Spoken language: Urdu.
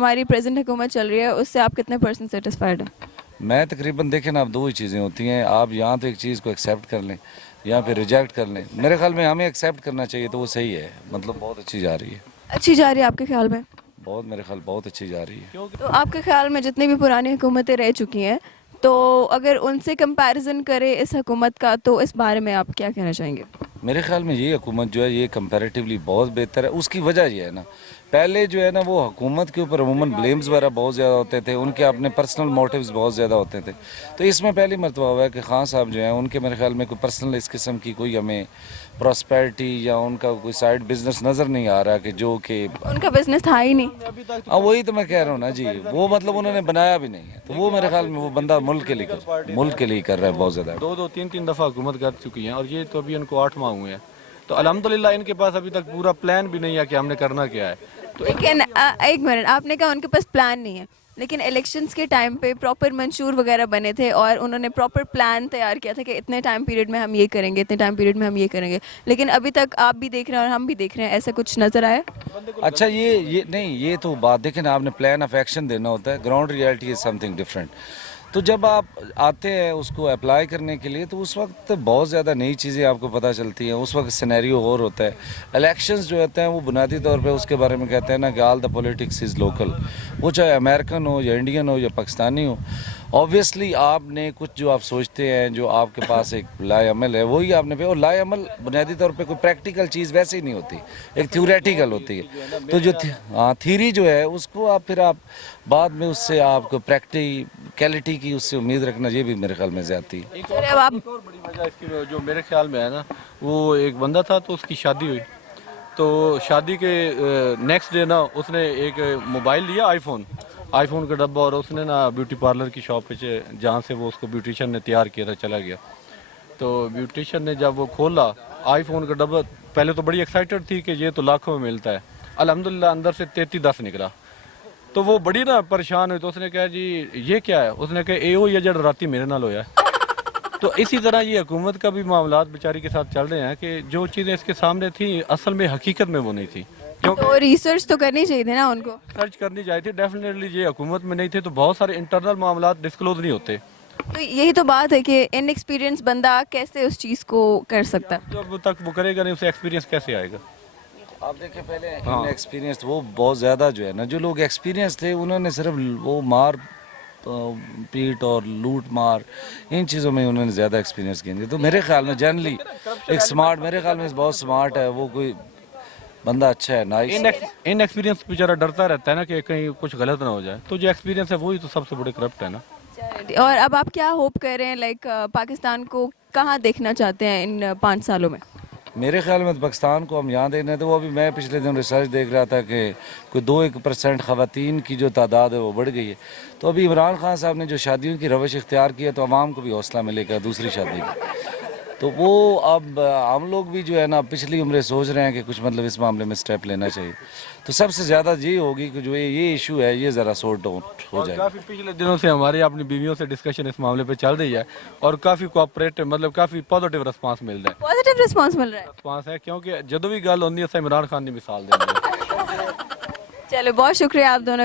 ہماری پریزنٹ حکومت چل رہی ہے اس سے آپ کتنے % سیٹسفائڈ ہیں؟ میں تقریباً دیکھیں نا، اب دو ہی چیزیں ہوتی ہیں، آپ یہاں تو ایک چیز کو ایکسیپٹ کر لیں یا پھر ریجیکٹ کر لیں۔ میرے خیال میں ہمیں ایکسیپٹ کرنا چاہیے تو وہ صحیح ہے، مطلب بہت اچھی جا رہی ہے، اچھی جا رہی ہے آپ کے خیال میں؟ بہت، میرے خیال بہت اچھی جا رہی ہے۔ تو آپ کے خیال میں جتنی بھی پرانی حکومتیں رہ چکی ہیں تو اگر ان سے کمپیریزن کرے اس حکومت کا تو اس بارے میں آپ کیا کہنا چاہیں گے؟ میرے خیال میں یہ حکومت جو ہے یہ کمپیریٹیولی بہت بہتر ہے۔ اس کی وجہ یہ ہے نا، پہلے جو ہے نا وہ حکومت کے اوپر عموماً بلیمز وغیرہ بہت زیادہ ہوتے تھے، ان کے اپنے پرسنل موٹیوز بہت زیادہ ہوتے تھے۔ تو اس میں پہلی مرتبہ ہوا ہے کہ خان صاحب جو ہیں ان کے میرے خیال میں کوئی پرسنل اس قسم کی کوئی ہمیں پراسپیرٹی یا ان کا کوئی سائیڈ بزنس نظر نہیں آ رہا کہ جو کہ ان کا بزنس تھا ہی نہیں۔ ہاں وہی تو میں کہہ رہا ہوں نا جی، وہ مطلب انہوں نے بنایا بھی نہیں ہے، تو وہ میرے خیال میں وہ بندہ ملک کے لیے کر رہا ہے بہت زیادہ۔ دو تین دفعہ حکومت کر چکی ہیں اور یہ تو ابھی ان کو 8 ماہ ہوئے ہیں، تو الحمدللہ ان کے پاس ابھی تک پورا پلان بھی نہیں ہے کہ ہم نے کرنا کیا ہے۔ تو لیکن ایک منٹ، آپ نے کہا ان کے پاس پلان نہیں ہے، لیکن الیکشنز کے ٹائم پہ پراپر منشور وغیرہ بنے تھے اور انہوں نے پراپر پلان تیار کیا تھا کہ اتنے ٹائم پیریڈ میں ہم یہ کریں گے، اتنے ٹائم پیریڈ میں ہم یہ کریں گے، لیکن ابھی تک آپ بھی دیکھ رہے ہیں اور ہم بھی دیکھ رہے ہیں، ایسا کچھ نظر آیا؟ اچھا یہ نہیں، یہ تو بات دیکھیں نا، آپ نے پلان آف ایکشن دینا ہوتا ہے، ground reality is some thing different. تو جب آپ آتے ہیں اس کو اپلائی کرنے کے لیے تو اس وقت بہت زیادہ نئی چیزیں آپ کو پتہ چلتی ہیں، اس وقت سینیریو اور ہوتا ہے۔ الیکشنز جو ہوتے ہیں وہ بنیادی طور پہ اس کے بارے میں کہتے ہیں نا کہ آل دا پولیٹکس از لوکل، وہ چاہے امریکن ہو یا انڈین ہو یا پاکستانی ہو۔ آبویسلی آپ نے کچھ جو آپ سوچتے ہیں، جو آپ کے پاس ایک لائے عمل ہے، وہی آپ نے پہ، اور لائے عمل بنیادی طور پہ کوئی پریکٹیکل چیز ویسے ہی نہیں ہوتی، ایک تھیوریٹیکل ہوتی ہے۔ تو جو تھیوری جو ہے اس کو آپ پھر آپ بعد میں اس سے آپ کو پریکٹیکلٹی کی اس سے امید رکھنا، یہ بھی میرے خیال میں زیادتی ہے۔ ایک اور بڑی وجہ اس کی جو میرے خیال میں ہے نا، وہ ایک بندہ تھا تو اس کی شادی ہوئی، تو شادی کے نیکسٹ ڈے نا اس نے ایک موبائل لیا، آئی فون کا ڈبہ، اور اس نے نا بیوٹی پارلر کی شاپ پہ جہاں سے وہ اس کو بیوٹیشن نے تیار کیا تھا چلا گیا۔ تو بیوٹیشن نے جب وہ کھولا آئی فون کا ڈبہ، پہلے تو بڑی ایکسائٹڈ تھی کہ یہ تو لاکھوں میں ملتا ہے، الحمدللہ اندر سے 3310 نکلا۔ تو وہ بڑی نا پریشان ہوئی، تو اس نے کہا جی یہ کیا ہے؟ اس نے کہا اے او یہ جڑ راتی میرے نال ہویا ہے۔ تو اسی طرح یہ حکومت کا بھی معاملات بیچاری کے ساتھ چل رہے ہیں کہ جو چیزیں اس کے سامنے تھیں اصل میں حقیقت میں وہ نہیں تھی، تو ریسرچ تو کرنی چاہیے تھی نا ان کو۔ سرچ کرنی چاہیے تھی ڈیفینیٹلی۔ یہ حکومت میں نہیں تھے تو بہت سارے انٹرنل معاملات ڈسکلوز نہیں ہوتے۔ تو یہی تو بات ہے کہ ان ایکسپیرینس بندہ کیسے اس چیز کو کر سکتا ہے؟ جب تک وہ کرے گا نہیں، اسے ایکسپیرینس کیسے آئے گا؟ آپ دیکھیں پہلے ایکسپیرینس وہ بہت زیادہ جو ہے نا، جو لوگ ایکسپیرینس تھے انہوں نے صرف وہ مار پیٹ اور لوٹ مار ان چیزوں میں انہوں نے زیادہ ایکسپیرینس کیے۔ تو میرے خیال میں جنرلی ایک سمارٹ، میرے خیال میں بہت سمارٹ ہے وہ، کوئی بندہ اچھا ہے، نائس۔ ان ایکسپیرینس بیچارہ ڈرتا رہتا ہے نا کہ کہیں کچھ غلط نہ ہو جائے، تو جو ایکسپیرینس ہے وہی تو سب سے بڑے کرپٹ ہے نا۔ اور اب آپ کیا ہوپ کر رہے ہیں، لائک پاکستان کو کہاں دیکھنا چاہتے ہیں ان 5 سالوں میں؟ میرے خیال میں پاکستان کو ہم یہاں دیکھنا ہے، تو وہ ابھی میں پچھلے دن ریسرچ دیکھ رہا تھا کہ کوئی 2% خواتین کی جو تعداد ہے وہ بڑھ گئی ہے۔ تو ابھی عمران خان صاحب نے جو شادیوں کی روش اختیار کی ہے تو عوام کو بھی حوصلہ ملے گا دوسری شادی میں۔ تو وہ اب ہم لوگ بھی جو ہے نا پچھلی عمریں سوچ رہے ہیں کہ کچھ مطلب اس معاملے میں سٹیپ لینا چاہیے۔ تو سب سے زیادہ یہ ہوگی کہ جو یہ ایشو ہے یہ ذرا سورٹ آؤٹ ہو جائے گا۔ کافی پچھلے دنوں سے ہماری اپنی بیویوں سے ڈسکشن اس معاملے پہ چل رہی ہے اور کافی کوآپریٹو، مطلب کافی پازیٹیو رسپانس مل رہا ہے۔ پازیٹیو رسپانس مل رہا ہے؟ رسپانس ہے کیونکہ جدوں بھی گل ہوندی ہے عمران خان نے مثال دینی ہے۔ چلو بہت شکریہ آپ دونوں